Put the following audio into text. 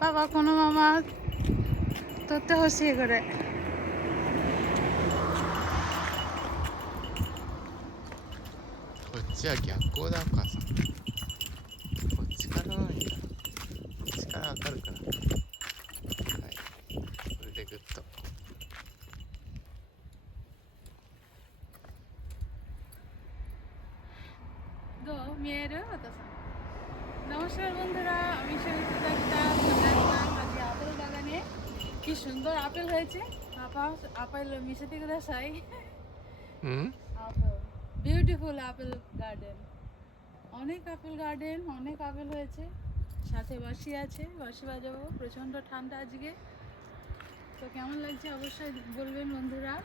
বাবা কোনো মামা ধরতে হসিয়ে করেこっちは逆光だお母さんこっちからはいいんだこっちから明るくなるはいこれでグッと গো মেয়ের নমস্কার বন্ধুরা আমি কি সুন্দর আপেল হয়েছে। আপা আপেল মিশে থেকে দেখাই হুম? আপেল বিউটিফুল আপেল গার্ডেন অনেক আপেল গার্ডেন অনেক আপেল হয়েছে। সাথে বাসি আছে বাসি বাজাবো প্রচণ্ড ঠান্ডা আজকে। তো কেমন লাগছে অবশ্যই বলবেন বন্ধুরা।